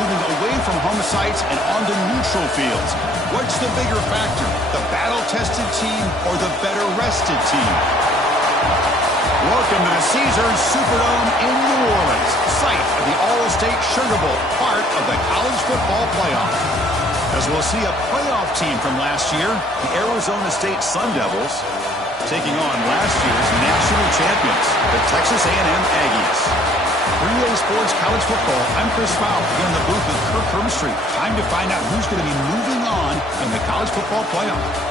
moving away from home sites and onto neutral fields. What's the bigger factor, the battle-tested team or the better-rested team? Welcome to the Caesars Superdome in New Orleans, site of the All-State Sugar Bowl, part of the college football playoff. As we'll see a playoff team from last year, the Arizona State Sun Devils, taking on last year's national champions, the Texas A&M Aggies. 3A Sports College Football, I'm Chris Fowl, here in the booth with Kirk Herbstreit. Time to find out who's going to be moving on in the college football playoff.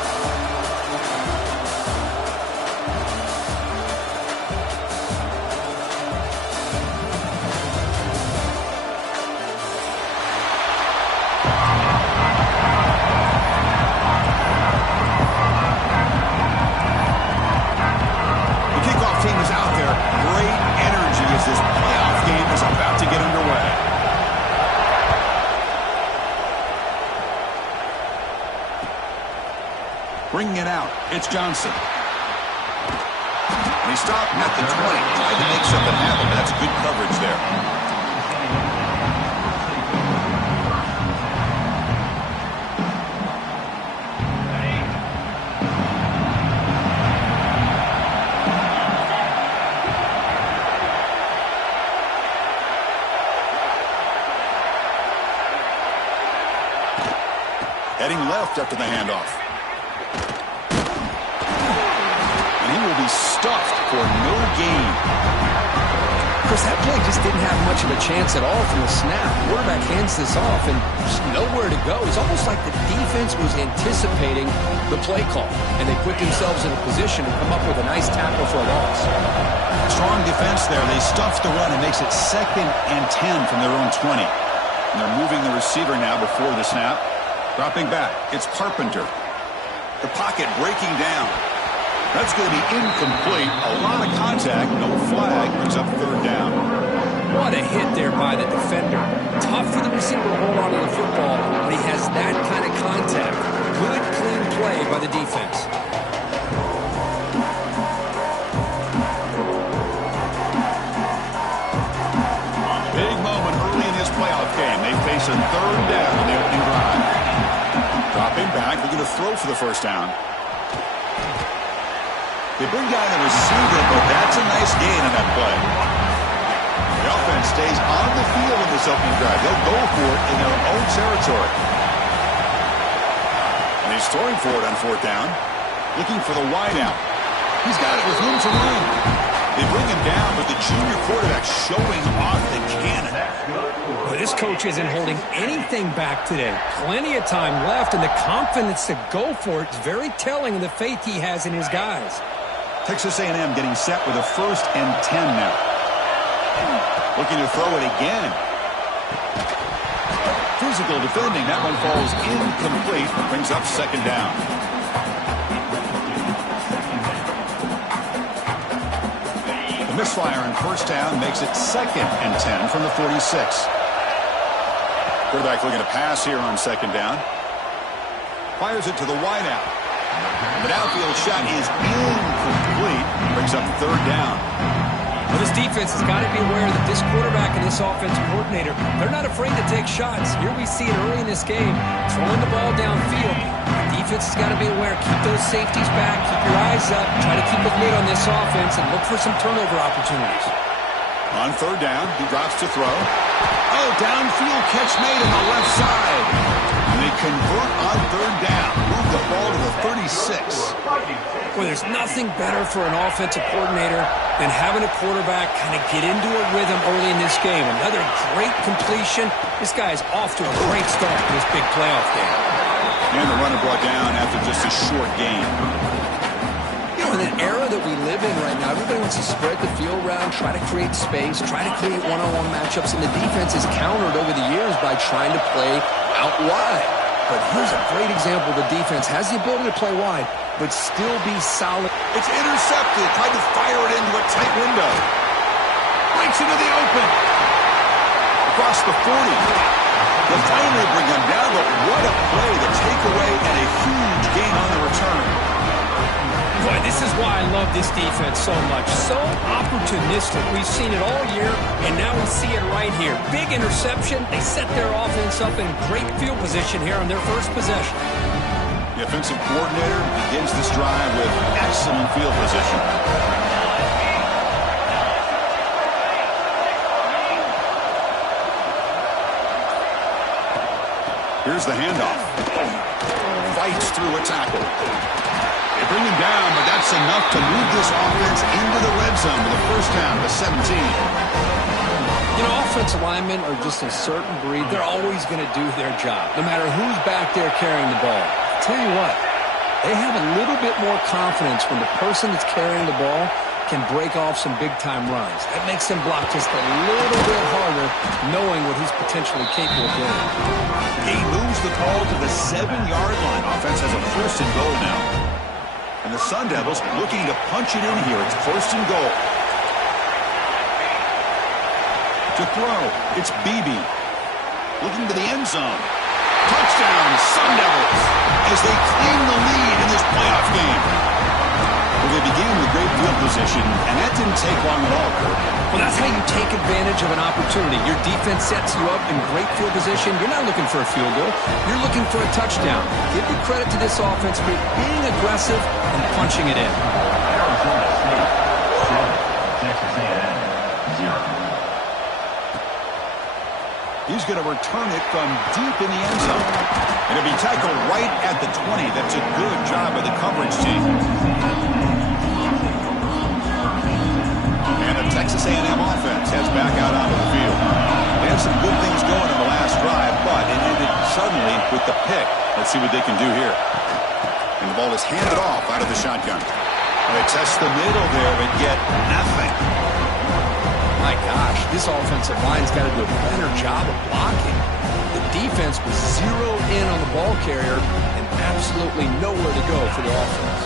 Bringing it out, it's Johnson. And he stopped at the 20. Tried to make something happen, but that's good coverage there. Heading left after the handoff. Stuffed for no gain. Chris, that play just didn't have much of a chance at all from the snap. Quarterback hands this off and just nowhere to go. It's almost like the defense was anticipating the play call, and they put themselves in a position to come up with a nice tackle for a loss. Strong defense there. They stuffed the run and makes it 2nd and 10 from their own 20. And they're moving the receiver now before the snap. Dropping back. It's Carpenter. The pocket breaking down. That's going to be incomplete. A lot of contact. No flag. Brings up 3rd down. What a hit there by the defender. Tough for the receiver to hold on to the football when he has that kind of contact. Good, clean play by the defense. Big moment early in this playoff game. They face a 3rd down on the opening drive. Dropping back. They're going to throw for the 1st down. They bring down the receiver, but that's a nice gain on that play. The offense stays on the field in this opening drive. They'll go for it in their own territory. And he's throwing for it on 4th down. Looking for the wideout. He's got it with room to run. They bring him down, but the junior quarterback showing off the cannon. Well, this coach isn't holding anything back today. Plenty of time left, and the confidence to go for it is very telling of the faith he has in his guys. Texas A&M getting set with a 1st and 10 now. Looking to throw it again. Physical defending. That one falls incomplete. Brings up 2nd down. The misfire on 1st down makes it 2nd and 10 from the 46. Quarterback looking to pass here on 2nd down. Fires it to the wideout. The downfield shot is incomplete. Brings up 3rd down. Well, this defense has got to be aware that this quarterback and this offensive coordinator, they're not afraid to take shots. Here we see it early in this game, throwing the ball downfield. The defense has got to be aware. Keep those safeties back. Keep your eyes up. Try to keep a lid on this offense and look for some turnover opportunities. On 3rd down, he drops to throw. Oh, downfield catch made on the left side. And they convert on 3rd down. Move the ball to the 36. Well, there's nothing better for an offensive coordinator than having a quarterback kind of get into a rhythm early in this game. Another great completion. This guy is off to a great start in this big playoff game. And the runner brought down after just a short gain. You know, in an era that we live in right now, everybody wants to spread the field around, try to create space, try to create one-on-one matchups, and the defense is countered over the years by trying to play out wide. But here's a great example. The defense has the ability to play wide, but still be solid. It's intercepted. Tried to fire it into a tight window. Breaks into the open. Across the 40. They'll finally bring him down, but what a play. The takeaway and a huge gain on the return. Boy, this is why I love this defense so much. So opportunistic. We've seen it all year, and now we see it right here. Big interception. They set their offense up in great field position here on their first possession. The offensive coordinator begins this drive with excellent field position. Here's the handoff. Fights through a tackle. They bring him down, but that's enough to move this offense into the red zone with a first down to 17. You know, offensive linemen are just a certain breed. They're always going to do their job, no matter who's back there carrying the ball. I'll tell you what, they have a little bit more confidence when the person that's carrying the ball can break off some big-time runs. That makes them block just a little bit harder, knowing what he's potentially capable of doing. He moves the ball to the 7-yard line. Offense has a first and goal now. And the Sun Devils looking to punch it in here. It's first and goal. To throw, it's Beebe. Looking to the end zone. Touchdown, Sun Devils, as they claim the lead in this playoff game. Well, they began with great field position, and that didn't take long at all, Kurt. Well, that's how you take advantage of an opportunity. Your defense sets you up in great field position. You're not looking for a field goal. You're looking for a touchdown. Give the credit to this offense for being aggressive and punching it in. Arizona State 7, Texas A&M 0. He's going to return it from deep in the end zone. And it'll be tackled right at the 20. That's a good job by the coverage team. And the Texas A&M offense heads back out onto the field. They had some good things going in the last drive, but it ended suddenly with the pick. Let's see what they can do here. And the ball is handed off out of the shotgun. And they test the middle there, but get nothing. My gosh, this offensive line's got to do a better job of blocking. The defense was zeroed in on the ball carrier and absolutely nowhere to go for the offense.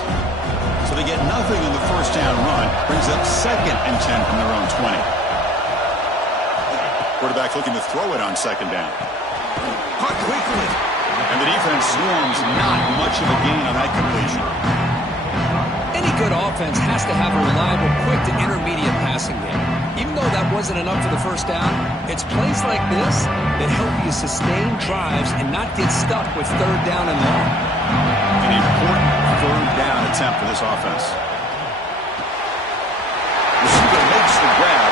So they get nothing in the first down run. Brings up 2nd and 10 from their own 20. Quarterback looking to throw it on 2nd down. Caught quickly. And the defense swarms, not much of a gain on that completion. Any good offense has to have a reliable, quick to intermediate passing game. Even though that wasn't enough for the first down, it's plays like this that help you sustain drives and not get stuck with 3rd down and long. An important 3rd down attempt for this offense. Receiver makes the grab.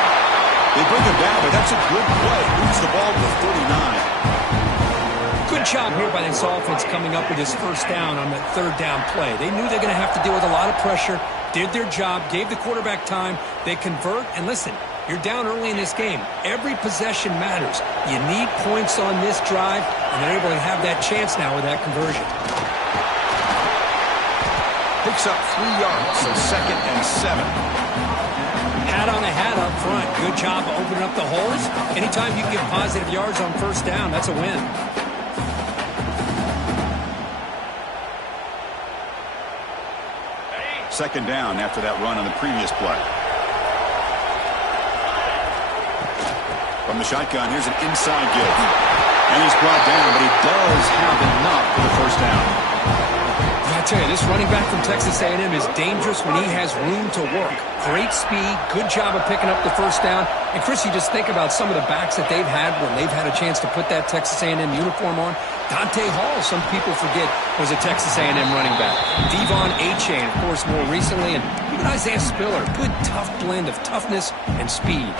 They bring him down, but that's a good play. Moves the ball to the 39. Good job here by this offense coming up with this first down on that 3rd down play. They knew they're going to have to deal with a lot of pressure, did their job, gave the quarterback time. They convert, and listen, you're down early in this game. Every possession matters. You need points on this drive, and they're able to have that chance now with that conversion. Picks up 3 yards, so 2nd and 7. Hat on a hat up front. Good job of opening up the holes. Anytime you can get positive yards on first down, that's a win. Second down after that run on the previous play. From the shotgun, here's an inside give. And he's brought down, but he does have enough for the first down. I tell you, this running back from Texas A&M is dangerous when he has room to work. Great speed, good job of picking up the first down. And, Chris, you just think about some of the backs that they've had when they've had a chance to put that Texas A&M uniform on. Dante Hall, some people forget, was a Texas A&M running back. Devon Achane, of course, more recently. And even Isaiah Spiller, good, tough blend of toughness and speed.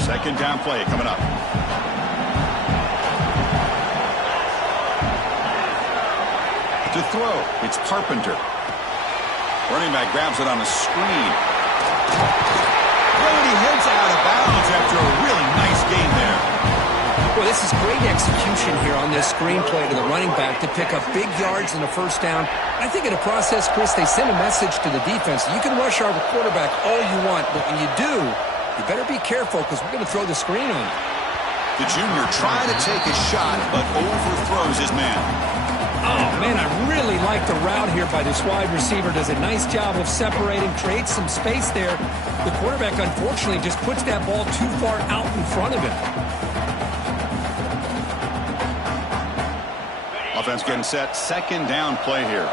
Second down play coming up. To throw, it's Carpenter. Running back grabs it on a screen. And he heads out of bounds after a really nice gain there. Well, this is great execution here on this screenplay to the running back to pick up big yards in the first down. I think in the process, Chris, they send a message to the defense. You can rush our quarterback all you want, but when you do, you better be careful because we're going to throw the screen on you. The junior trying to take a shot, but overthrows his man. Oh, man, I really like the route here by this wide receiver. Does a nice job of separating, creates some space there. The quarterback, unfortunately, just puts that ball too far out in front of him. Offense getting set. Second down play here.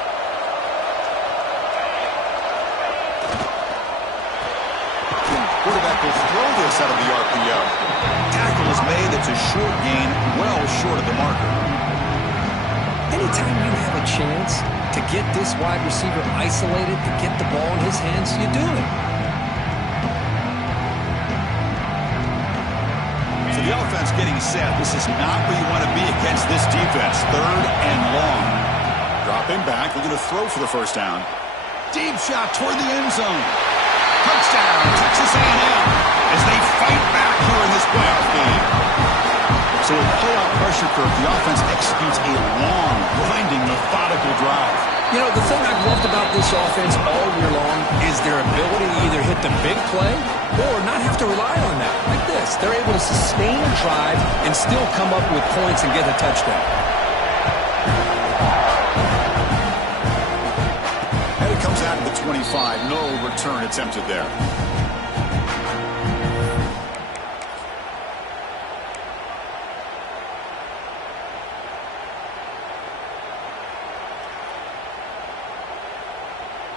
Quarterback will throw this out of the RPO. Tackle is made. It's a short gain, well short of the marker. Anytime you have a chance to get this wide receiver isolated, to get the ball in his hands, you do it. So the offense getting set. This is not where you want to be against this defense. Third and long. Dropping back, looking to throw for the first down. Deep shot toward the end zone. Touchdown, Texas A&M, as they fight back here in this playoff game. So with playoff pressure curve, the offense executes a long, grinding, methodical drive. You know, the thing I've loved about this offense all year long is their ability to either hit the big play or not have to rely on that. Like this, they're able to sustain a drive and still come up with points and get a touchdown. And it comes out of the 25. No return attempted there.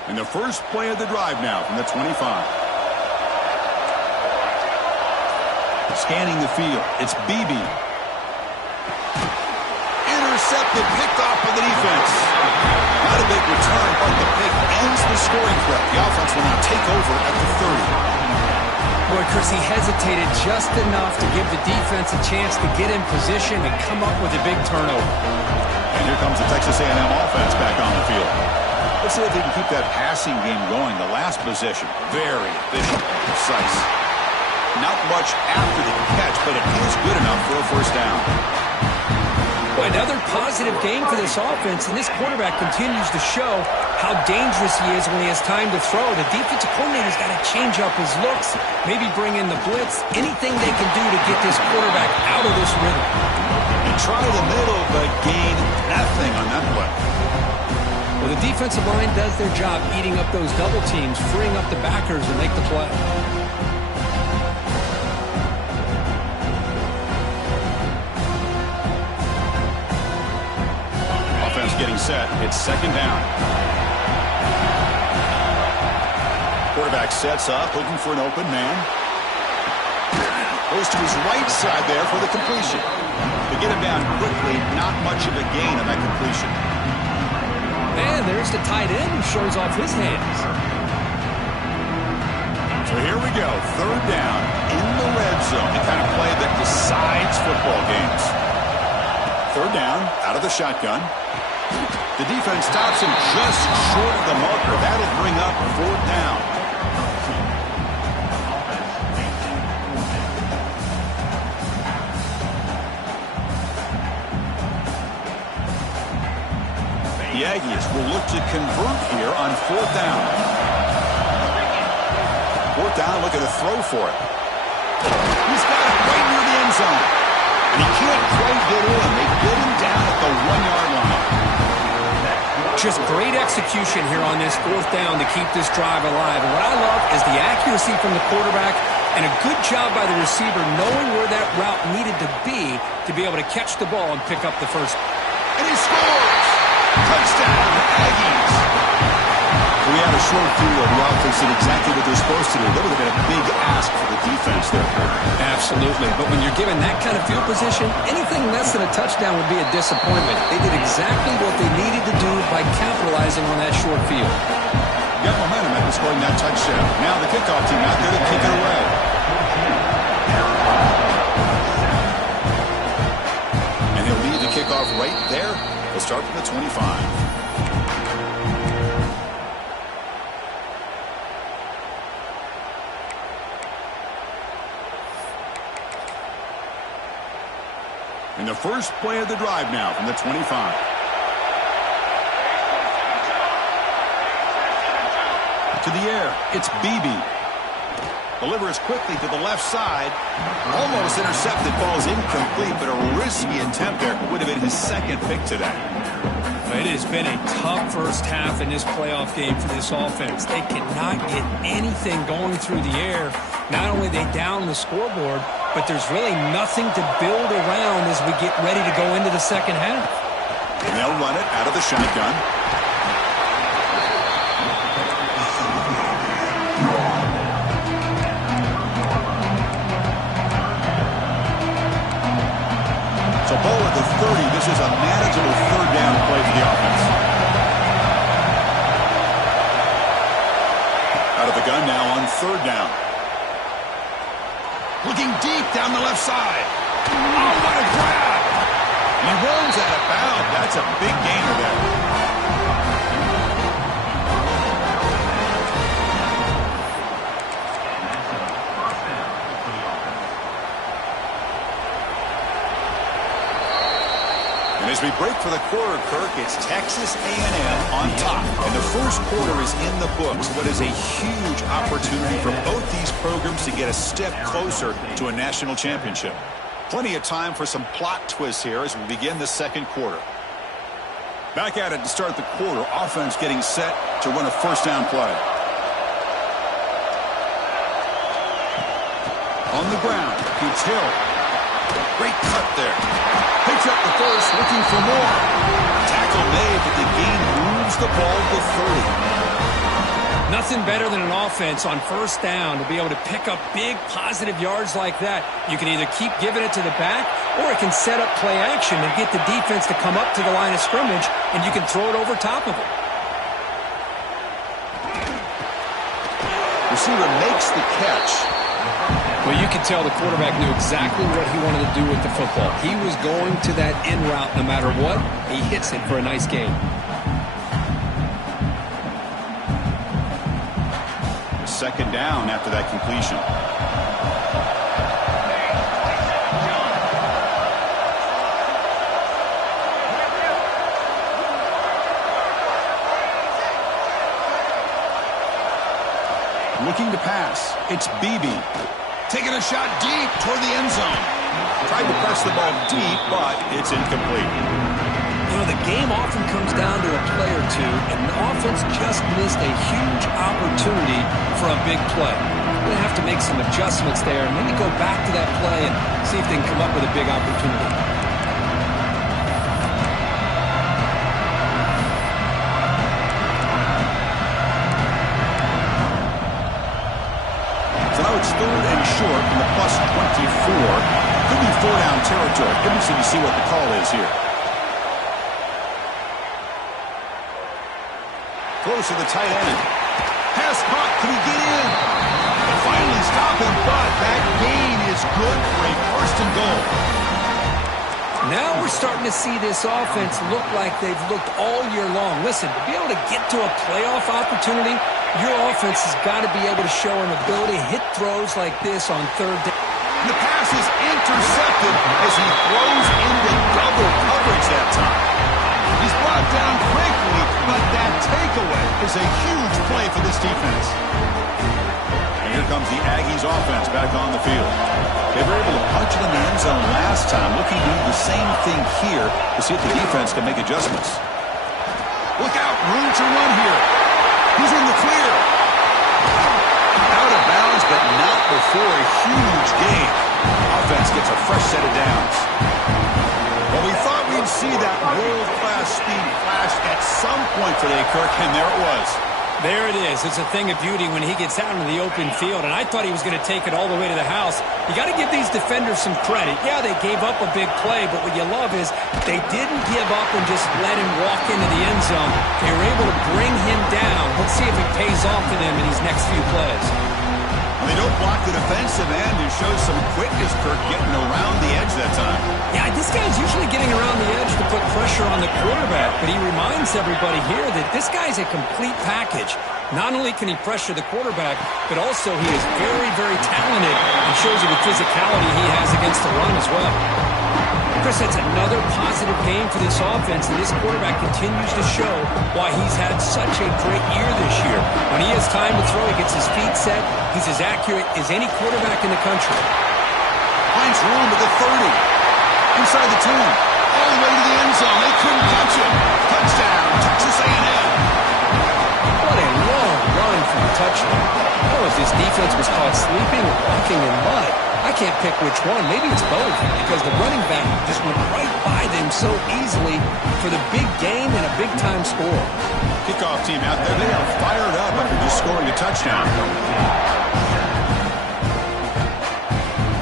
And the first play of the drive now from the 25. Scanning the field. It's Beebe. Intercepted, picked off by the defense. Not a big return, but the pick ends the scoring threat. The offense will now take over at the 30. Boy, Chris, he hesitated just enough to give the defense a chance to get in position and come up with a big turnover. And here comes the Texas A&M offense back on the field. Let's see if they can keep that passing game going. The last possession, very efficient and precise. Not much after the catch, but it is good enough for a first down. Boy, another positive game for this offense, and this quarterback continues to show how dangerous he is when he has time to throw. The defensive coordinator's got to change up his looks, maybe bring in the blitz, anything they can do to get this quarterback out of this rhythm. They try the middle, but gain nothing on that play. Well, the defensive line does their job eating up those double teams, freeing up the backers to make the play. Offense getting set. It's second down. Quarterback sets up, looking for an open man. Goes to his right side there for the completion. To get him down quickly, not much of a gain on that completion. And there's the tight end who shows off his hands. So here we go. Third down in the red zone. The kind of play that decides football games. Third down out of the shotgun. The defense stops him just short of the marker. That'll bring up fourth down. The Aggies will look to convert here on fourth down. Fourth down, looking to throw for it. He's got it right near the end zone. And he can't quite get in. They get him down at the 1-yard line. Just great execution here on this fourth down to keep this drive alive. And what I love is the accuracy from the quarterback and a good job by the receiver knowing where that route needed to be able to catch the ball and pick up the first. And he scores! Touchdown, Aggies! We had a short view of the offense did exactly what they're supposed to do. That would have been a big ask for the defense there. Absolutely. But when you're given that kind of field position, anything less than a touchdown would be a disappointment. They did exactly what they needed to do by capitalizing on that short field. Got momentum after scoring that touchdown. Now the kickoff team out there to kick it away. And he'll lead the kickoff right there. He'll start from the 25. And the first play of the drive now from the 25. To the air, it's Beebe. Delivers quickly to the left side. Almost intercepted, falls incomplete, but a risky attempt there. Would have been his second pick today. It has been a tough first half in this playoff game for this offense. They cannot get anything going through the air. Not only are they down the scoreboard, but there's really nothing to build around as we get ready to go into the second half. And they'll run it out of the shotgun. So ball at the 30. This is a manageable third down play for the offense. Out of the gun now on third down. Looking deep down the left side. Oh, what a grab! He runs out of bounds. That's a big gainer there. And as we break for the quarter, Kirk, it's Texas A&M on top. And the first quarter is in the books. What is a huge opportunity for both these programs to get a step closer to a national championship. Plenty of time for some plot twists here as we begin the second quarter. Back at it to start the quarter. Offense getting set to run a first down play. On the ground, it's Hill. Great cut there. Picks up the first, looking for more. Tackle made, but the gain moves the ball to 30. Nothing better than an offense on first down to be able to pick up big positive yards like that. You can either keep giving it to the back, or it can set up play action and get the defense to come up to the line of scrimmage, and you can throw it over top of it. Receiver makes the catch. Well, you can tell the quarterback knew exactly what he wanted to do with the football. He was going to that in route no matter what. He hits it for a nice gain. Second down after that completion. Looking to pass. It's Beebe. Taking a shot deep toward the end zone. Tried to press the ball deep, but it's incomplete. You know, the game often comes down to a play or two, and the offense just missed a huge opportunity for a big play. They have to make some adjustments there, and maybe go back to that play and see if they can come up with a big opportunity. It's third and short from the plus 24. Could be four down territory. Interesting to see what the call is here. Close to the tight end. Pass caught. Can he get in? They finally stop him, but that gain is good for a first and goal. Now we're starting to see this offense look like they've looked all year long. Listen, to be able to get to a playoff opportunity, your offense has got to be able to show an ability to hit throws like this on third down. The pass is intercepted as he throws into double coverage that time. He's brought down quickly, but that takeaway is a huge play for this defense. And here comes the Aggies offense back on the field. They were able to punch it in the end zone last time, looking to do the same thing here to see if the defense can make adjustments. Look out, room to run here. He's in the clear. Out of bounds, but not before a huge gain. Offense gets a fresh set of downs. Well, we thought we'd see that world-class speed flash at some point today, Kirk, and there it was. There it is. It's a thing of beauty when he gets out into the open field, and I thought he was going to take it all the way to the house. You got to give these defenders some credit. Yeah, they gave up a big play, but what you love is they didn't give up and just let him walk into the end zone. They were able to bring him down. Let's see if it pays off for them in these next few plays. They don't block the defensive end who shows some quickness, Kirk, getting around the edge that time. Yeah, this guy's usually getting around the edge to put pressure on the quarterback, but he reminds everybody here that this guy's a complete package. Not only can he pressure the quarterback, but also he is very, very talented and shows you the physicality he has against the run as well. Chris, that's another positive game for this offense, and this quarterback continues to show why he's had such a great year this year. When he has time to throw, he gets his feet set. He's as accurate as any quarterback in the country. Finds room at the 30. Inside the 10. All the way to the end zone. They couldn't touch him. Touchdown. touchdown. I don't know if this defense was caught sleeping or walking in mud. I can't pick which one. Maybe it's both, because the running back just went right by them so easily for the big gain and a big-time score. Kickoff team out there, they are fired up after just scoring a touchdown.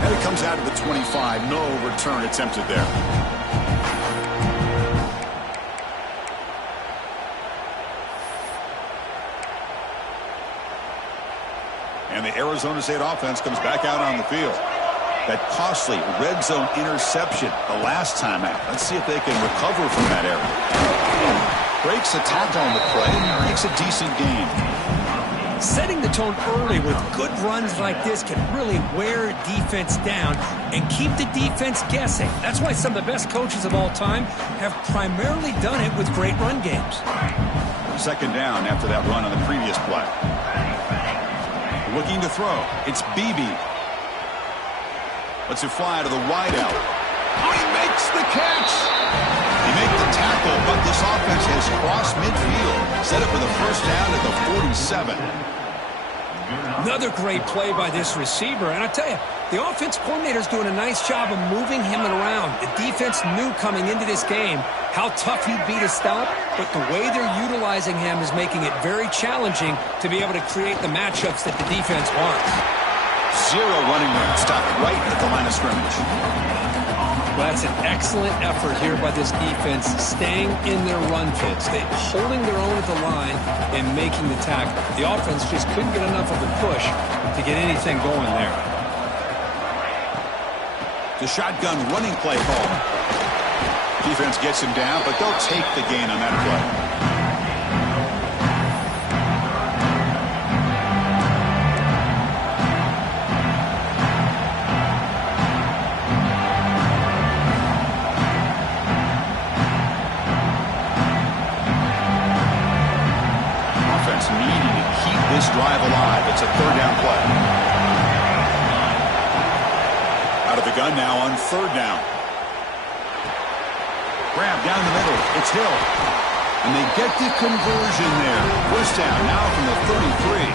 And it comes out of the 25. No return attempted there. And the Arizona State offense comes back out on the field. That costly red zone interception the last time out. Let's see if they can recover from that error. Breaks a tackle on the play and makes a decent gain. Setting the tone early with good runs like this can really wear defense down and keep the defense guessing. That's why some of the best coaches of all time have primarily done it with great run games. Second down after that run on the previous play. Looking to throw. It's Beebe. Lets it fly to the wideout. Oh, he makes the catch. He made the tackle, but this offense has crossed midfield. Set it for the first down at the 47. Another great play by this receiver. And I tell you, the offense coordinator's doing a nice job of moving him around. The defense knew coming into this game how tough he'd be to stop, but the way they're utilizing him is making it very challenging to be able to create the matchups that the defense wants. Zero running room. Stopped right at the line of scrimmage. Well, that's an excellent effort here by this defense, staying in their run fits. They're holding their own at the line and making the tackle. The offense just couldn't get enough of a push to get anything going there. The shotgun running play call. Defense gets him down, but they'll take the gain on that play. Offense needing to keep this drive alive. It's a third down play. Out of the gun now on third down. Grab down the middle. It's Hill. And they get the conversion there. First down now from the 33.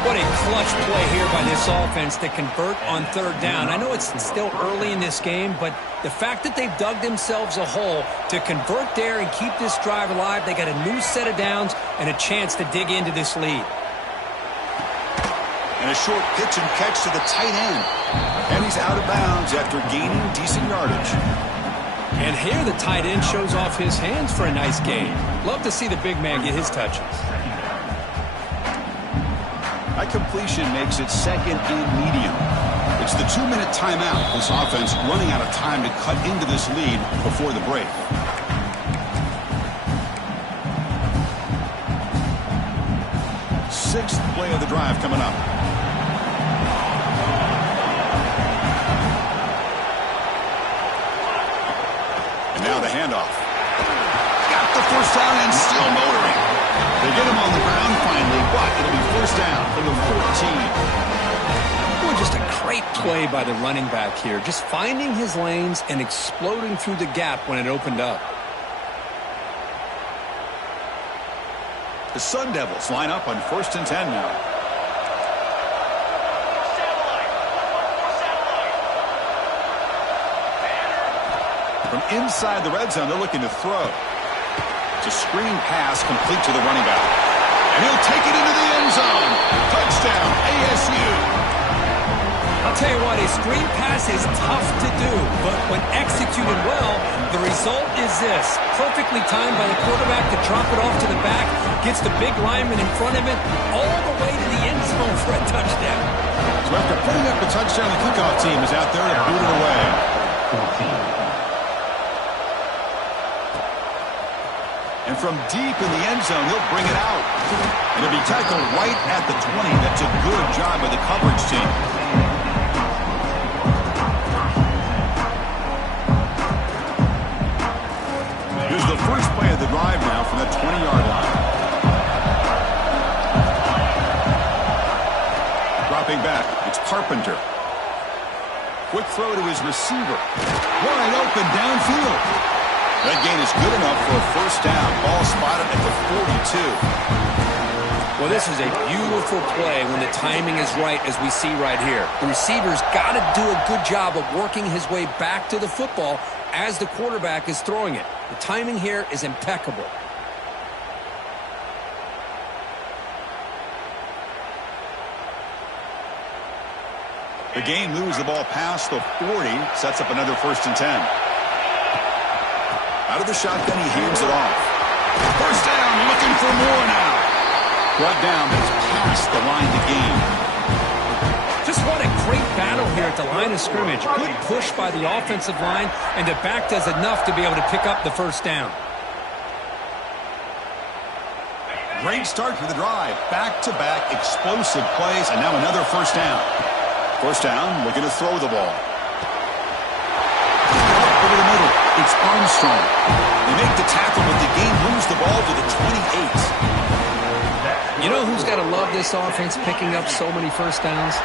What a clutch play here by this offense to convert on third down. I know it's still early in this game, but the fact that they've dug themselves a hole to convert there and keep this drive alive, they got a new set of downs and a chance to dig into this lead. And a short pitch and catch to the tight end. And he's out of bounds after gaining decent yardage. And here the tight end shows off his hands for a nice gain. Love to see the big man get his touches. That completion makes it second and medium. It's the 2-minute timeout. This offense running out of time to cut into this lead before the break. Sixth play of the drive coming up. And now the handoff. Got the first down and still motoring. They get him on the ground finally, but it'll be first down from the 14. Well, just a great play by the running back here. Just finding his lanes and exploding through the gap when it opened up. The Sun Devils line up on 1st and 10 now. From inside the red zone, they're looking to throw. It's a screen pass complete to the running back. And he'll take it into the end zone. Touchdown, ASU. I'll tell you what, a screen pass is tough to do, but when executed well, the result is this. Perfectly timed by the quarterback to drop it off to the back, gets the big lineman in front of it, all the way to the end zone for a touchdown. So after putting up a touchdown, the kickoff team is out there to boot it away. 14. And from deep in the end zone, he'll bring it out. And it'll be tackled right at the 20. That's a good job by the coverage team. Here's the first play of the drive now from the 20-yard line. Dropping back, it's Carpenter. Quick throw to his receiver. Wide open downfield. That gain is good enough for a first down. Ball spotted at the 42. Well, this is a beautiful play when the timing is right, as we see right here. The receiver's got to do a good job of working his way back to the football as the quarterback is throwing it. The timing here is impeccable. The game moves the ball past the 40, sets up another 1st and 10. Out of the shotgun, he hands it off. First down, looking for more now. Brought down, but it's past the line to gain. Just what a great battle here at the line of scrimmage. Good push by the offensive line, and the back does enough to be able to pick up the first down. Great start for the drive. Back-to-back explosive plays, and now another first down. First down, looking to throw the ball. Over the middle, it's Armstrong. They make the tackle, but the game moves the ball to the 28. You know who's got to love this offense picking up so many first downs?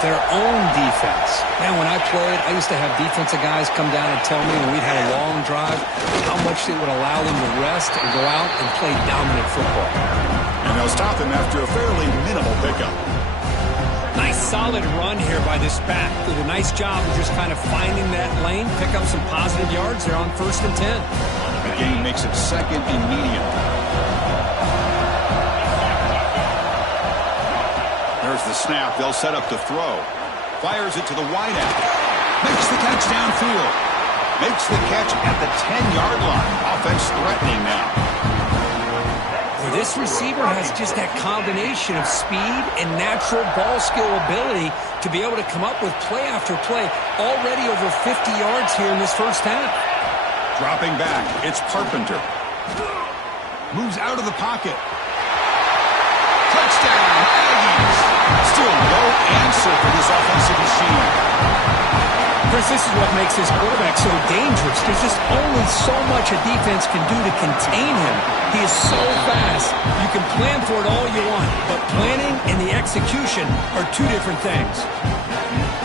Their own defense. Man, when I played, I used to have defensive guys come down and tell me when we'd had a long drive how much it would allow them to rest and go out and play dominant football. And they'll stop him after a fairly minimal pickup. Nice solid run here by this back. Did a nice job of just kind of finding that lane, pick up some positive yards there on 1st and 10. The game makes it 2nd and medium. There's the snap. They'll set up to throw. Fires it to the wideout. Makes the catch downfield. Makes the catch at the 10-yard line. Offense threatening now. Well, this receiver has just that combination of speed and natural ball skill ability to be able to come up with play after play. Already over 50 yards here in this first half. Dropping back. It's Carpenter. Moves out of the pocket. Touchdown, Aggies. Still no answer for this offensive machine. Chris, this is what makes his quarterback so dangerous. There's just only so much a defense can do to contain him. He is so fast. You can plan for it all you want, but planning and the execution are two different things.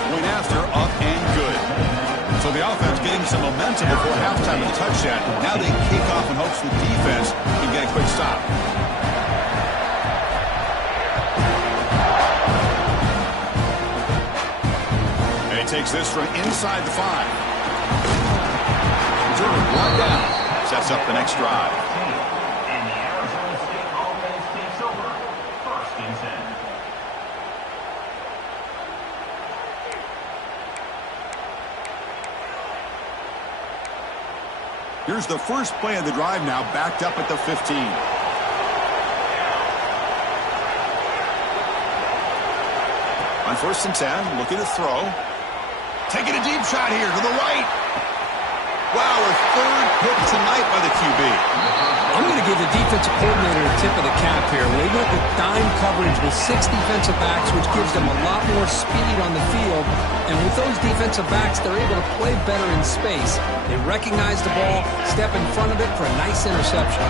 Went after, up and good. So the offense getting some momentum before halftime with a touchdown. Now they kick off in hopes the defense can get a quick stop. Takes this from inside the 5. Jordan brought down. Sets up the next drive. And the Arizona State offense takes over. 1st and 10. Here's the first play of the drive now, backed up at the 15. On 1st and 10, looking to throw. Taking a deep shot here to the right. Wow, a 3rd pick tonight by the QB. I'm going to give the defensive coordinator a tip of the cap here. They went with dime coverage with 6 defensive backs, which gives them a lot more speed on the field. And with those defensive backs, they're able to play better in space. They recognize the ball, step in front of it for a nice interception.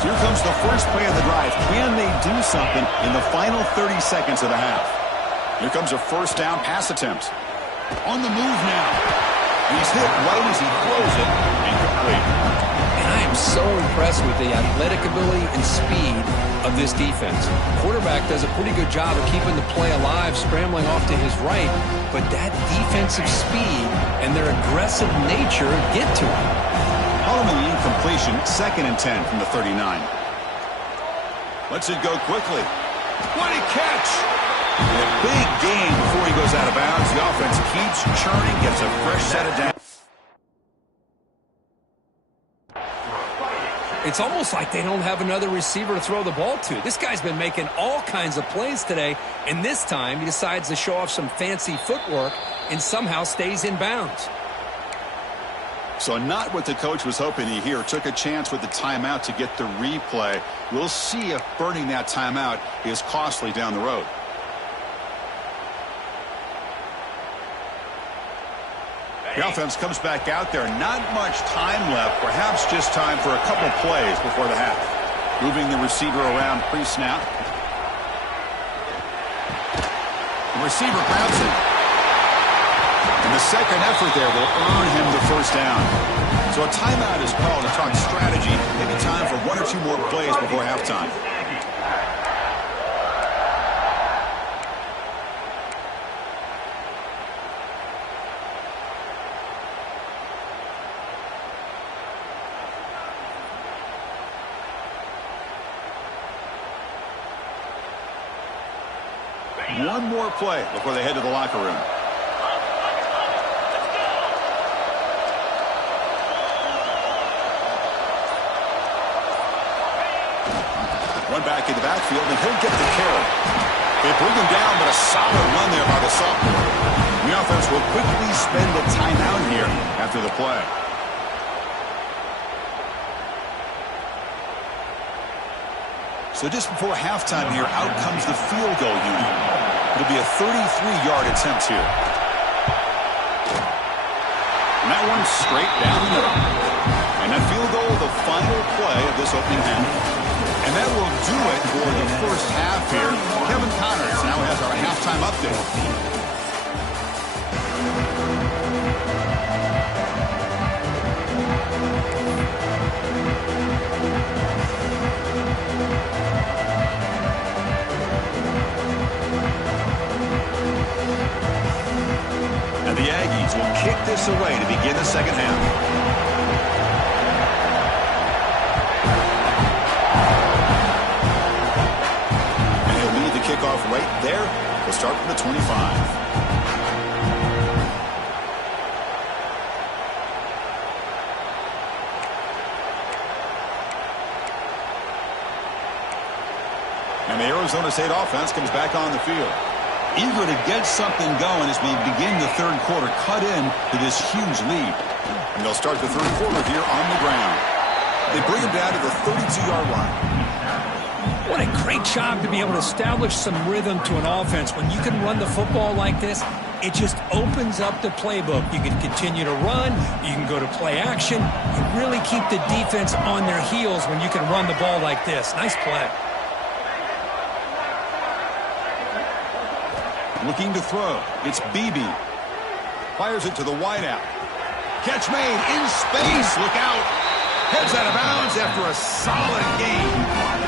Here comes the first play of the drive. Can they do something in the final 30 seconds of the half? Here comes a first down pass attempt. On the move now. He's hit right as he throws it. Incomplete. And I am so impressed with the athletic ability and speed of this defense. Quarterback does a pretty good job of keeping the play alive, scrambling off to his right, but that defensive speed and their aggressive nature get to him. Following the incompletion, 2nd and 10 from the 39. Lets it go quickly. What a catch! A big game before he goes out of bounds. The offense keeps churning, gets a fresh set of downs. It's almost like they don't have another receiver to throw the ball to. This guy's been making all kinds of plays today, and this time he decides to show off some fancy footwork and somehow stays in bounds. So not what the coach was hoping to hear. Took a chance with the timeout to get the replay. We'll see if burning that timeout is costly down the road. The offense comes back out there. Not much time left. Perhaps just time for a couple plays before the half. Moving the receiver around pre-snap. The receiver grabs it. And the second effort there will earn him the first down. So a timeout is called to talk strategy. Maybe time for 1 or 2 more plays before halftime. One more play before they head to the locker room. One back in the backfield, and he'll get the carry. They bring him down, but a solid run there by the sophomore. The offense will quickly spend a timeout here after the play. So just before halftime here, out comes the field goal unit. It'll be a 33-yard attempt here. And that one's straight down the middle. And that field goal, the final play of this opening half. And that will do it for the first half here. Kevin Connors now has our halftime update. And the Aggies will kick this away to begin the second half. Kickoff right there. We'll start from the 25. And the Arizona State offense comes back on the field. Eager to get something going as we begin the third quarter. Cut in to this huge lead. And they'll start the third quarter here on the ground. They bring him down to the 32-yard line. What a great job to be able to establish some rhythm to an offense. When you can run the football like this, it just opens up the playbook. You can continue to run. You can go to play action. You really keep the defense on their heels when you can run the ball like this. Nice play. Looking to throw. It's Beebe. Fires it to the wideout. Catch made in space. Look out. Heads out of bounds after a solid game.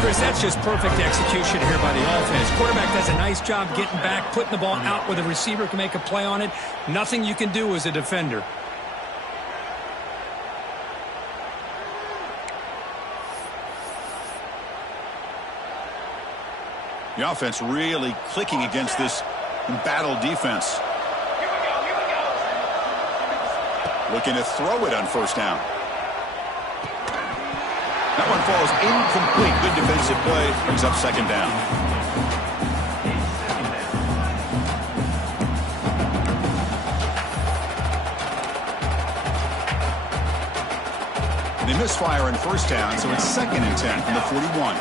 Chris, that's just perfect execution here by the offense. Quarterback does a nice job getting back, putting the ball out where the receiver can make a play on it. Nothing you can do as a defender. The offense really clicking against this embattled defense. Looking to throw it on first down. That one falls incomplete. Good defensive play. Brings up second down. They misfire on first down, so it's 2nd and 10 from the 41.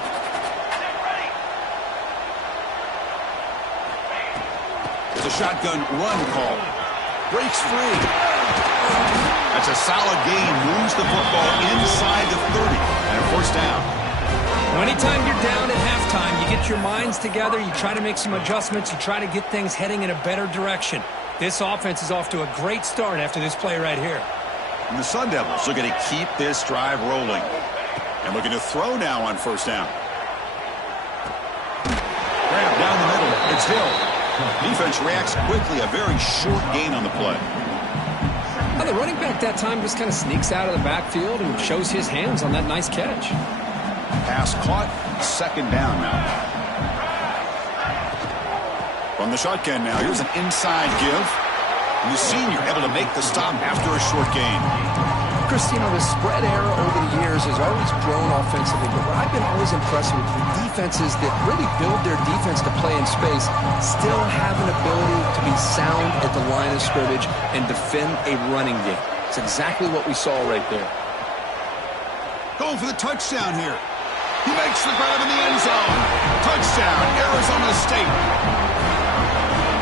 There's a shotgun run call. Breaks free. That's a solid gain. Moves the football inside the 30. And a first down. Well, anytime you're down at halftime, you get your minds together, you try to make some adjustments, you try to get things heading in a better direction. This offense is off to a great start after this play right here. And the Sun Devils looking to keep this drive rolling. And looking to throw now on first down. Grab down the middle. It's Hill. Defense reacts quickly. A very short gain on the play. Well, the running back that time just kind of sneaks out of the backfield and shows his hands on that nice catch. Pass caught. Second down now. From the shotgun now. Here's an inside give. And the senior able to make the stop after a short gain. Chris, you know, the spread era over the years has always grown offensively, but what I've been always impressed with the defenses that really build their defense to play in space still have an ability to be sound at the line of scrimmage and defend a running game. It's exactly what we saw right there. Going for the touchdown here. He makes the grab in the end zone. Touchdown, Arizona State.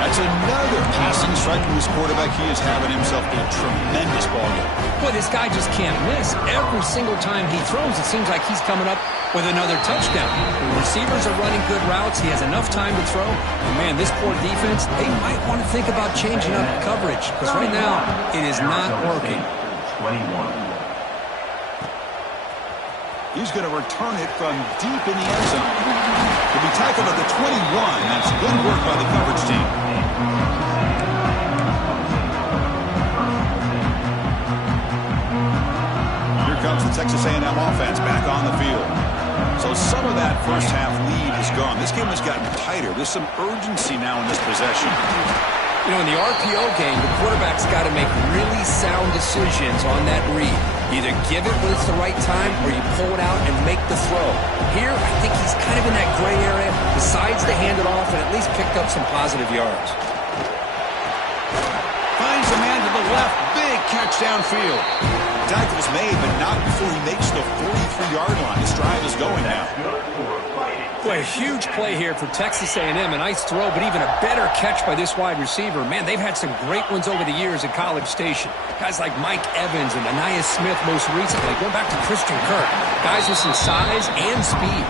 That's another passing strike from his quarterback. He is having himself a tremendous ballgame. Boy, this guy just can't miss. Every single time he throws, it seems like he's coming up with another touchdown. The receivers are running good routes. He has enough time to throw. And, man, this poor defense, they might want to think about changing up coverage because right now it is not working. 21. He's going to return it from deep in the end zone. He'll be tackled at the 21. That's good work by the coverage team. Here comes the Texas A&M offense back on the field. So some of that first half lead is gone. This game has gotten tighter. There's some urgency now in this possession. You know, in the RPO game, the quarterback's got to make really sound decisions on that read. Either give it when it's the right time or you pull it out and make the throw. Here, I think he's kind of in that gray area, decides to hand it off and at least picked up some positive yards. Finds a man to the left. Big catch downfield. Tackle's made, but not before he makes the 43-yard line. This drive is going now. Boy, a huge play here for Texas A&M. A nice throw, but even a better catch by this wide receiver. Man, they've had some great ones over the years at College Station. Guys like Mike Evans and Anais Smith most recently. Going back to Christian Kirk. Guys with some size and speed.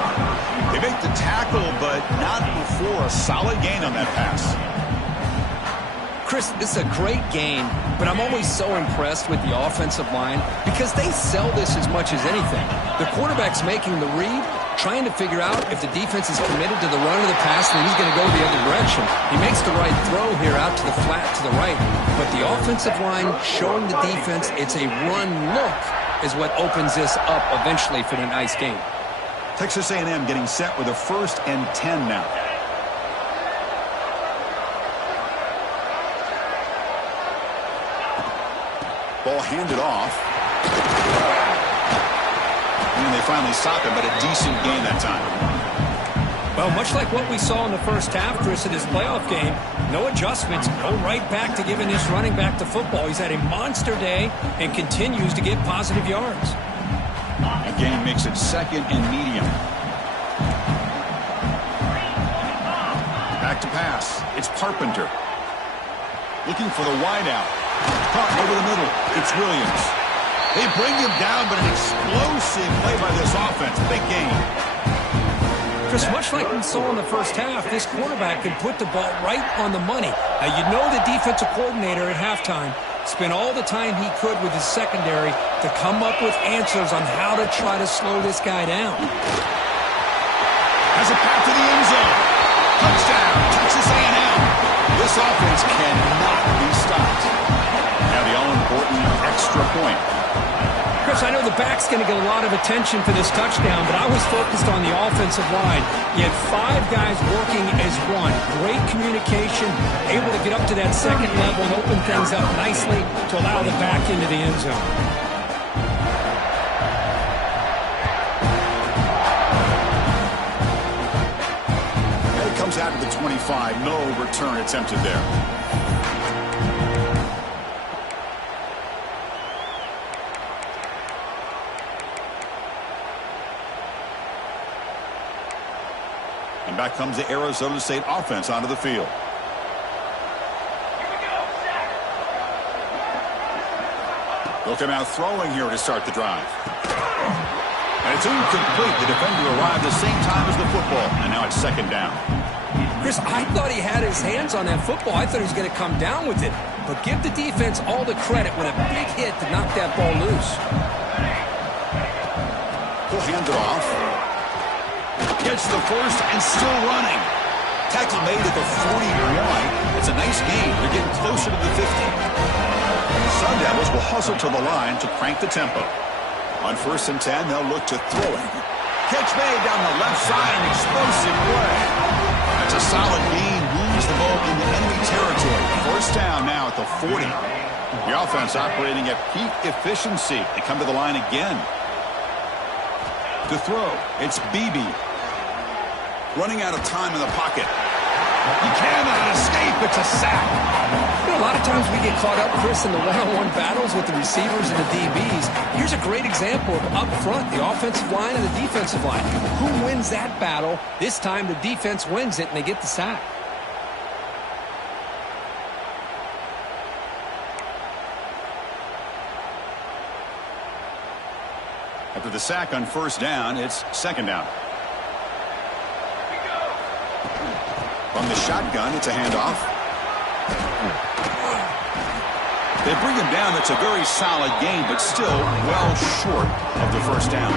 They make the tackle, but not before a solid gain on that pass. Chris, this is a great game, but I'm always so impressed with the offensive line because they sell this as much as anything. The quarterback's making the read, trying to figure out if the defense is committed to the run or the pass, and he's going to go the other direction. He makes the right throw here out to the flat to the right, but the offensive line showing the defense it's a run look is what opens this up eventually for the nice game. Texas A&M getting set with a 1st and 10 now. Ball handed off. And they finally stop it, but a decent gain that time. Well, much like what we saw in the first half, Chris, of this playoff game, no adjustments. Go right back to giving this running back to football. He's had a monster day and continues to get positive yards. The gain makes it 2nd and medium. Back to pass. It's Carpenter. Looking for the wideout. Caught over the middle. It's Williams. They bring him down, but an explosive play by this offense. Big game. Chris, much like we saw in the first half, this quarterback can put the ball right on the money. Now, you know the defensive coordinator at halftime spent all the time he could with his secondary to come up with answers on how to try to slow this guy down. Has it back to the end zone. Touchdown, Texas A&M. This offense cannot be stopped. Now the all-important extra point. Chris, I know the back's going to get a lot of attention for this touchdown, but I was focused on the offensive line. You had 5 guys working as one. Great communication, able to get up to that second level and open things up nicely to allow the back into the end zone. Out of the 25, no return attempted there. And back comes the Arizona State offense onto the field. They'll come out throwing here to start the drive. And it's incomplete. The defender arrived the same time as the football, and now it's 2nd down. Chris, I thought he had his hands on that football. I thought he was going to come down with it. But give the defense all the credit with a big hit to knock that ball loose. He'll hand it off. Gets the first and still running. Tackle made at the 41. It's a nice gain. They're getting closer to the 50. Sun Devils will hustle to the line to crank the tempo. On 1st and 10, they'll look to throw it. Catch made down the left side. An explosive play. That's a solid gain. Moves the ball into enemy territory. 1st down now at the 40. The offense operating at peak efficiency. They come to the line again. To throw, it's Beebe. Running out of time in the pocket. He cannot escape. It's a sack. You know, a lot of times we get caught up, Chris, in the one-on-one battles with the receivers and the DBs. Here's a great example of up front, the offensive line and the defensive line. Who wins that battle? This time the defense wins it, and they get the sack. After the sack on 1st down, it's 2nd down. From the shotgun, it's a handoff. They bring him down. That's a very solid gain, but still well short of the 1st down.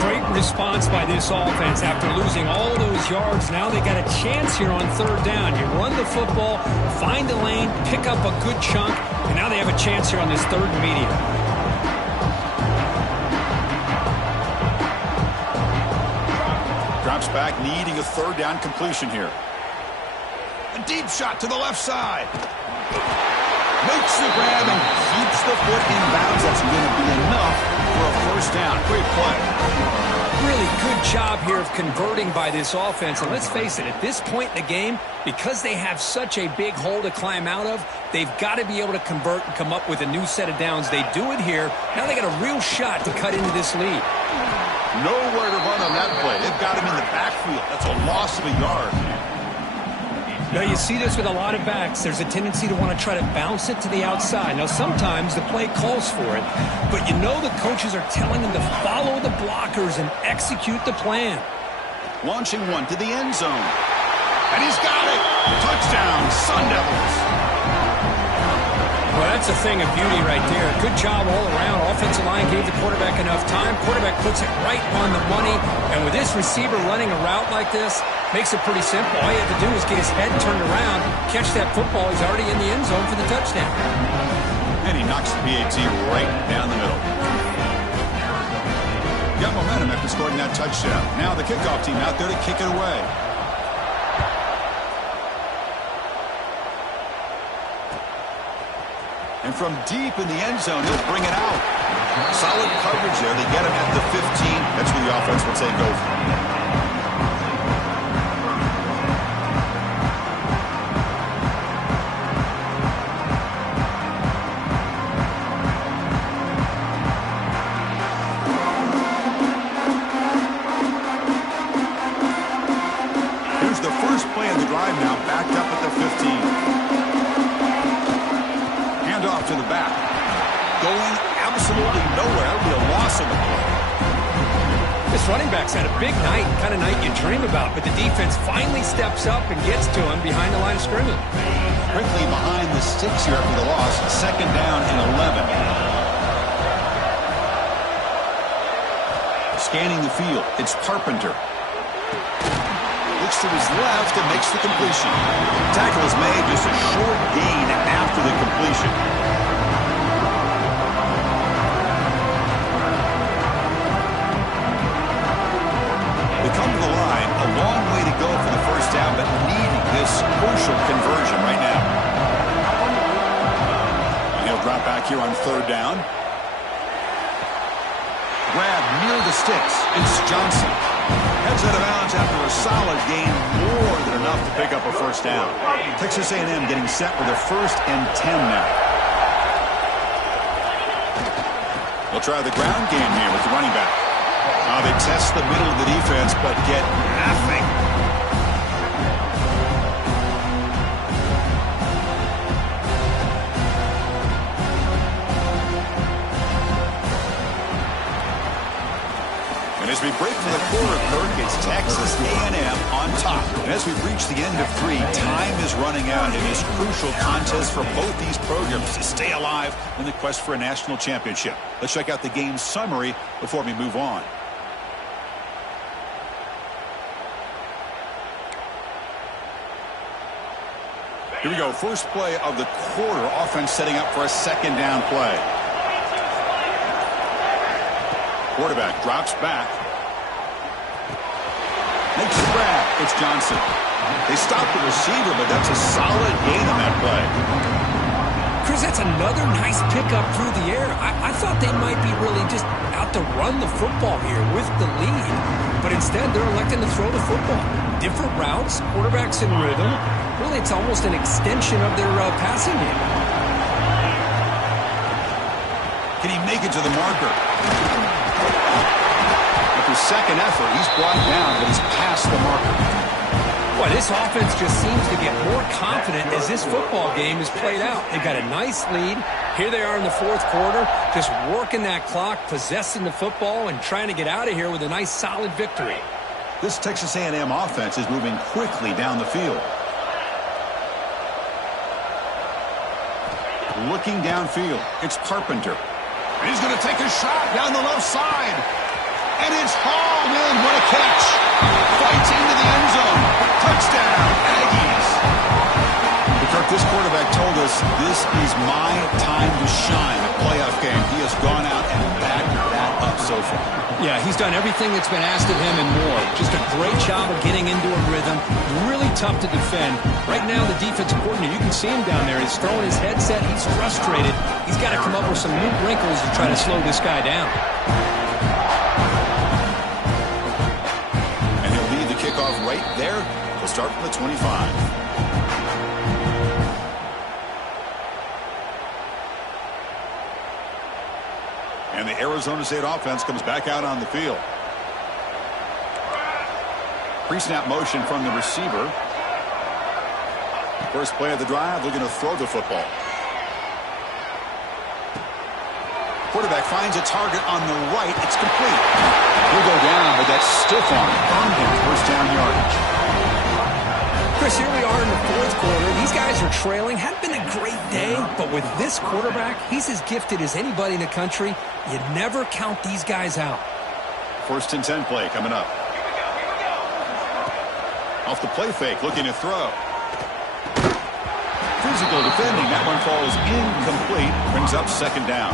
Great response by this offense after losing all those yards. Now they got a chance here on 3rd down. You run the football, find a lane, pick up a good chunk, and now they have a chance here on this 3rd and medium. drops back, needing a third down completion here. A deep shot to the left side. Makes the grab and keeps the foot in bounds. That's going to be enough for a first down. Great play. Really good job here of converting by this offense. And let's face it, at this point in the game, because they have such a big hole to climb out of, they've got to be able to convert and come up with a new set of downs. They do it here. Now they got a real shot to cut into this lead. Nowhere to run on that play. They've got him in the backfield. That's a loss of a yard. Now, you see this with a lot of backs. There's a tendency to want to try to bounce it to the outside. Now, sometimes the play calls for it, but you know the coaches are telling them to follow the blockers and execute the plan. Launching one to the end zone. And he's got it. Touchdown, Sun Devils. Well, that's a thing of beauty right there. Good job all around. Offensive line gave the quarterback enough time. Quarterback puts it right on the money. And with this receiver running a route like this, makes it pretty simple. All you have to do is get his head turned around, catch that football. He's already in the end zone for the touchdown. And he knocks the PAT right down the middle. Got momentum after scoring that touchdown. Now the kickoff team out there to kick it away. And from deep in the end zone, he'll bring it out. Solid coverage there. They get him at the 15. That's where the offense will take over. Here's the first play of the drive now, backed up at the 15. Off to the back. Going absolutely nowhere. It'll be a loss on the play. This running back's had a big night, kind of night you dream about, but the defense finally steps up and gets to him behind the line of scrimmage. Quickly behind the sticks here after the loss. Second down and 11. Scanning the field. It's Carpenter. Looks to his left and makes the completion. Tackle is made, just a short gain after the completion. They come to the line, a long way to go for the first down, but needing this crucial conversion right now. And he'll drop back here on third down. Grab near the sticks. It's Johnson. Heads out of bounds after a solid gain, more than enough to pick up a first down. Texas A&M getting set with a 1st and 10 now. They'll try the ground game here with the running back. They test the middle of the defense, but get nothing. As we break for the quarter, Kirk, it's Texas A&M on top. And as we reach the end of 3, time is running out in this crucial contest for both these programs to stay alive in the quest for a national championship. Let's check out the game summary before we move on. Here we go. First play of the quarter. Offense setting up for a second down play. Quarterback drops back. Makes the grab. It's Johnson. They stop the receiver, but that's a solid gain on that play. Chris, that's another nice pickup through the air. I thought they might be really just out to run the football here with the lead. But instead, they're electing to throw the football. Different routes, quarterbacks in rhythm. Really, it's almost an extension of their passing game. Can he make it to the marker? After second effort, he's brought down, but he's past the marker. Boy, this offense just seems to get more confident as this football game is played out. They've got a nice lead. Here they are in the fourth quarter, just working that clock, possessing the football, and trying to get out of here with a nice, solid victory. This Texas A&M offense is moving quickly down the field. Looking downfield, it's Carpenter. And he's going to take a shot down the left side. And it's hauled in. What a catch. Fights into the end zone. Touchdown, Aggies. Kirk, this quarterback told us this is my time to shine. A playoff game. He has gone out and backed that up so far. Yeah, he's done everything that's been asked of him and more. Just a great job of getting into a rhythm. Really tough to defend. Right now, the defensive coordinator, you can see him down there. He's throwing his headset. He's frustrated. He's got to come up with some new wrinkles to try to slow this guy down. And he'll lead the kickoff right there. He'll start from the 25. And the Arizona State offense comes back out on the field. Pre-snap motion from the receiver. First play of the drive, looking to throw the football. Quarterback finds a target on the right. It's complete. He'll go down, but that's stiff arm. Earned him first down yardage. Chris, here we are in the fourth quarter. These guys are trailing. Hadn't been a great day, but with this quarterback, he's as gifted as anybody in the country. You never count these guys out. First and 10 play coming up. Off the play fake, looking to throw. Physical defending. That one falls incomplete. Brings up second down.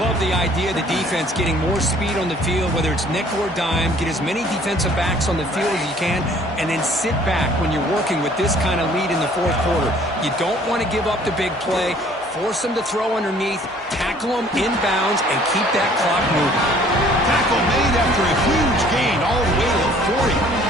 Love the idea of the defense getting more speed on the field, whether it's nickel or dime. Get as many defensive backs on the field as you can, and then sit back when you're working with this kind of lead in the fourth quarter. You don't want to give up the big play. Force them to throw underneath, tackle them inbounds, and keep that clock moving. Tackle made after a huge gain all the way to the 40.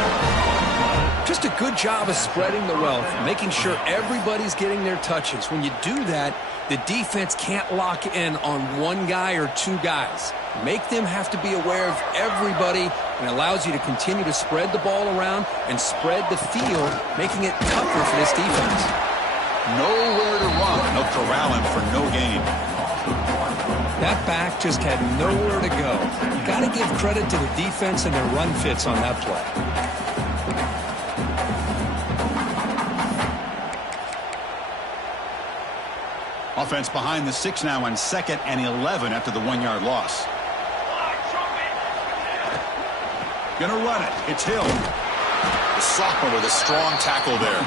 Just a good job of spreading the wealth, making sure everybody's getting their touches. When you do that, the defense can't lock in on one guy or two guys. Make them have to be aware of everybody, and allows you to continue to spread the ball around and spread the field, making it tougher for this defense. Nowhere to run. They'll corral him for no gain. That back just had nowhere to go. You got to give credit to the defense and their run fits on that play. Offense behind the 6 now on 2nd and 11 after the 1-yard loss. Gonna run it. It's Hill. The sophomore with a strong tackle there.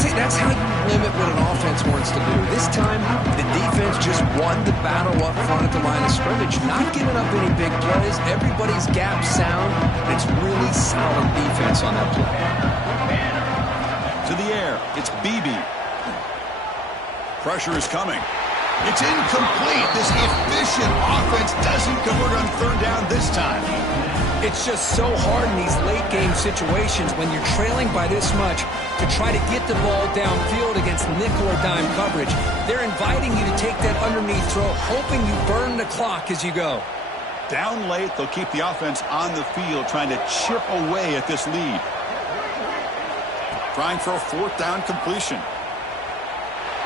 See, that's how you limit what an offense wants to do. This time, the defense just won the battle up front at the line of scrimmage, not giving up any big plays. Everybody's gap sound. It's really solid defense on that play. To the air. It's Beebe. Pressure is coming. It's incomplete. This efficient offense doesn't convert on third down this time. It's just so hard in these late-game situations when you're trailing by this much to try to get the ball downfield against nickel or dime coverage. They're inviting you to take that underneath throw, hoping you burn the clock as you go. Down late, they'll keep the offense on the field, trying to chip away at this lead. Trying for a fourth down completion.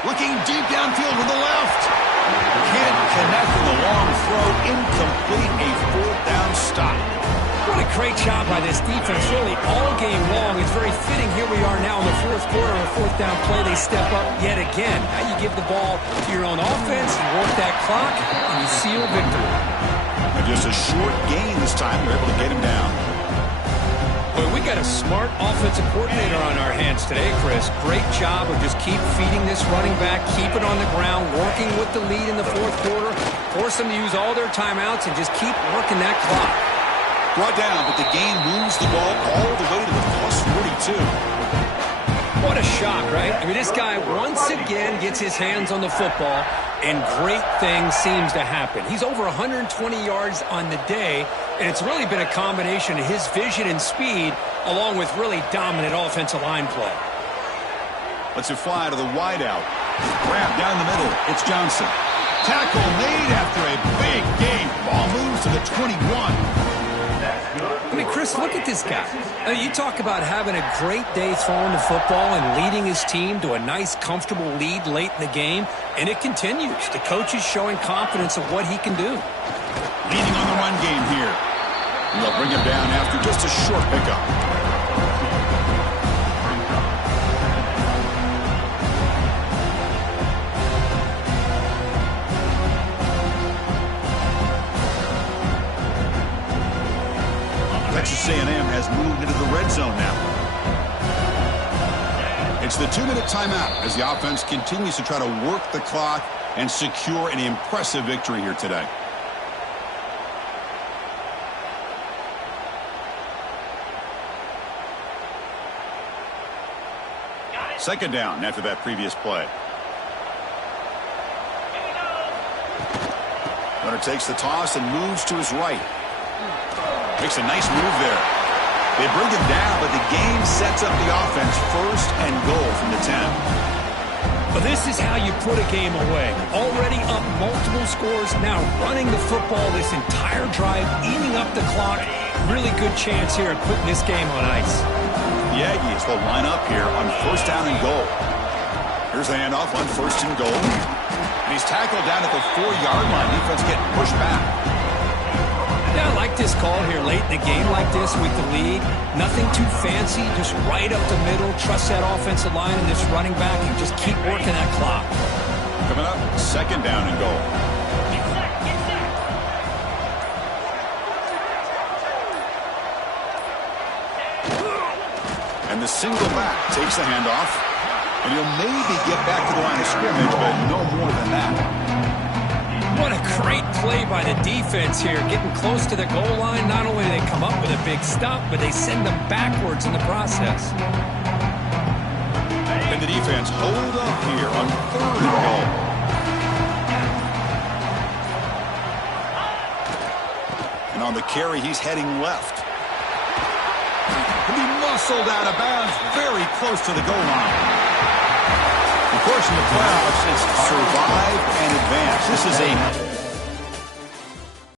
Looking deep downfield with the left. Can't connect with a long throw. Incomplete. A fourth down stop. What a great job by this defense, really, all game long. It's very fitting. Here we are now in the fourth quarter, a fourth down play. They step up yet again. Now you give the ball to your own offense, you work that clock, and you seal victory. And just a short gain this time. They're able to get him down. Boy, we got a smart offensive coordinator on our hands today, Chris. Great job of just keep feeding this running back, keep it on the ground, working with the lead in the fourth quarter, force them to use all their timeouts, and just keep working that clock. Brought down, but the gain moves the ball all the way to the plus 42. What a shock, right? I mean, this guy once again gets his hands on the football, and great things seems to happen. He's over 120 yards on the day, and it's really been a combination of his vision and speed, along with really dominant offensive line play. Lets it fly to the wideout. Grab down the middle. It's Johnson. Tackle made after a big gain. Ball moves to the 21. I mean, Chris, look at this guy. I mean, you talk about having a great day throwing the football and leading his team to a nice, comfortable lead late in the game, and it continues. The coach is showing confidence of what he can do. Leading on the run game here. And they'll bring him down after just a short pickup. Texas A&M has moved into the red zone now. It's the 2-minute timeout as the offense continues to try to work the clock and secure an impressive victory here today. Second down after that previous play. Runner takes the toss and moves to his right. Makes a nice move there. They bring him down, but the game sets up the offense first and goal from the 10. But this is how you put a game away. Already up multiple scores, now running the football this entire drive, eating up the clock. Really good chance here at putting this game on ice. The Aggies will line up here on first down and goal. Here's the handoff on first and goal. And he's tackled down at the 4-yard line. Defense getting pushed back. Yeah, I like this call here late in the game like this with the lead. Nothing too fancy, just right up the middle. Trust that offensive line and this running back and just keep working that clock. Coming up, second down and goal. And the single back takes the handoff. And he'll maybe get back to the line of scrimmage, but no more than that. What a great play by the defense here. Getting close to the goal line, not only do they come up with a big stop, but they send them backwards in the process. And the defense hold up here on third and goal. And on the carry, he's heading left. He'll be muscled out of bounds very close to the goal line. Of course, in the playoffs, it's survive and advance. This is a